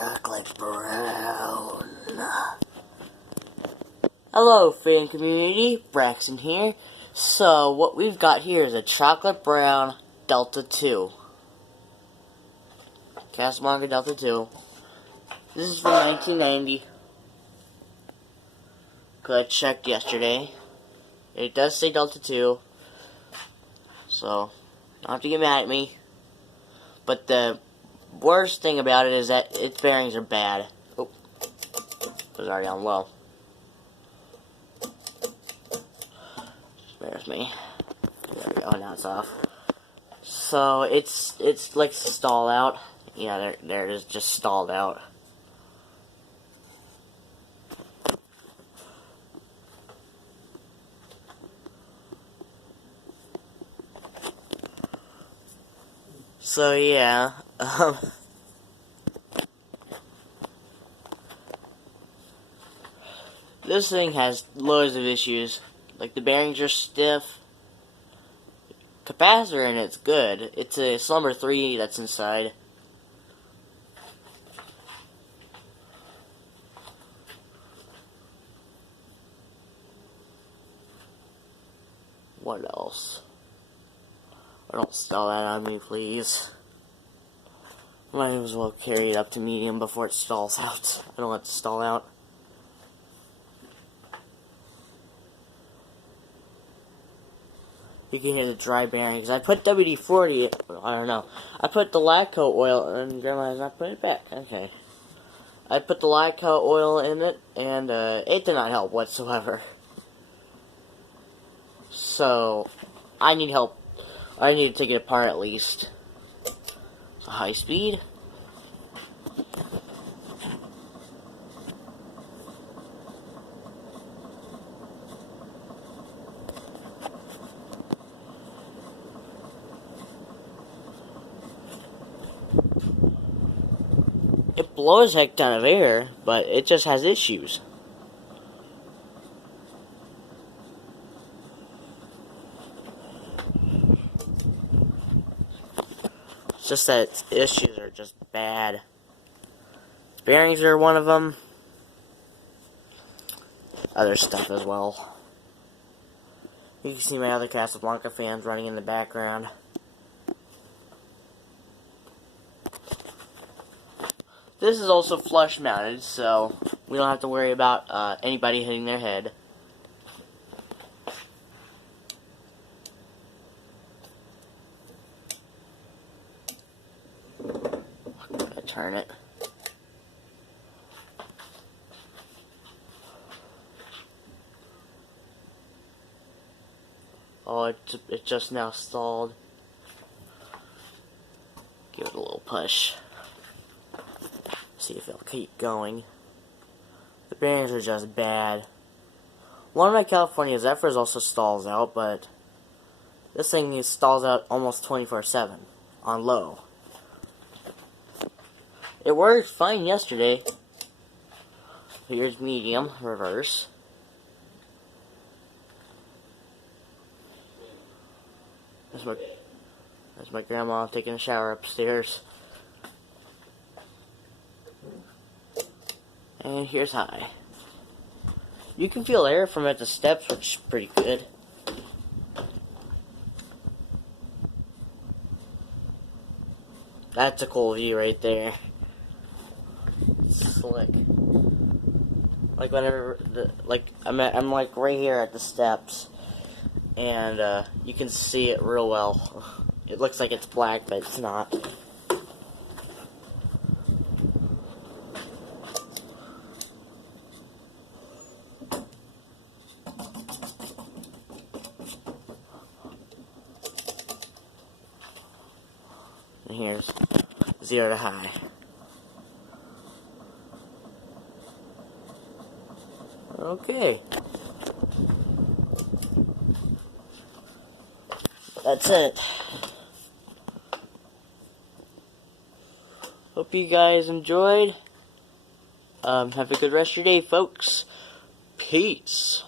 chocolate brown. Hello, fan community. Braxton here. So, what we've got here is a chocolate brown Delta 2. Casablanca Delta 2. This is from 1990. Cause I checked yesterday. It does say Delta 2. So, don't have to get mad at me. But the worst thing about it is that its bearings are bad. Oh, it was already on low. There's me. There we go. Now it's off. So it's like stalled out. Yeah, there it is, just stalled out. So yeah, this thing has loads of issues. Like the bearings are stiff. Capacitor in it's good. It's a Slumber 3 that's inside. What else? Don't stall that on me, please. Might as well carry it up to medium before it stalls out. I don't want it to stall out. You can hear the dry bearings. I put WD-40, I don't know. I put the Lacquer oil, and Grandma has not put it back. Okay. I put the Lacquer oil in it, and it did not help whatsoever. So, I need help. I need to take it apart at least. So high speed. It blows heck ton of air, but it just has issues. It's just that its issues are just bad. Bearings are one of them. Other stuff as well. You can see my other Casablanca fans running in the background. This is also flush mounted, so we don't have to worry about anybody hitting their head. I'm gonna turn it. Oh, it just now stalled. Give it a little push. See if it'll keep going. The bearings are just bad. One of my California Zephyrs also stalls out, but this thing stalls out almost 24/7 on low. It worked fine yesterday. Here's medium, reverse. That's my grandma taking a shower upstairs. And here's high. You can feel air from at the steps, which is pretty good. That's a cool view right there. It's slick. Like whenever I'm like right here at the steps, and you can see it real well. It looks like it's black, but it's not. And here's 0 to high. Okay. That's it. Hope you guys enjoyed. Have a good rest of your day, folks. Peace.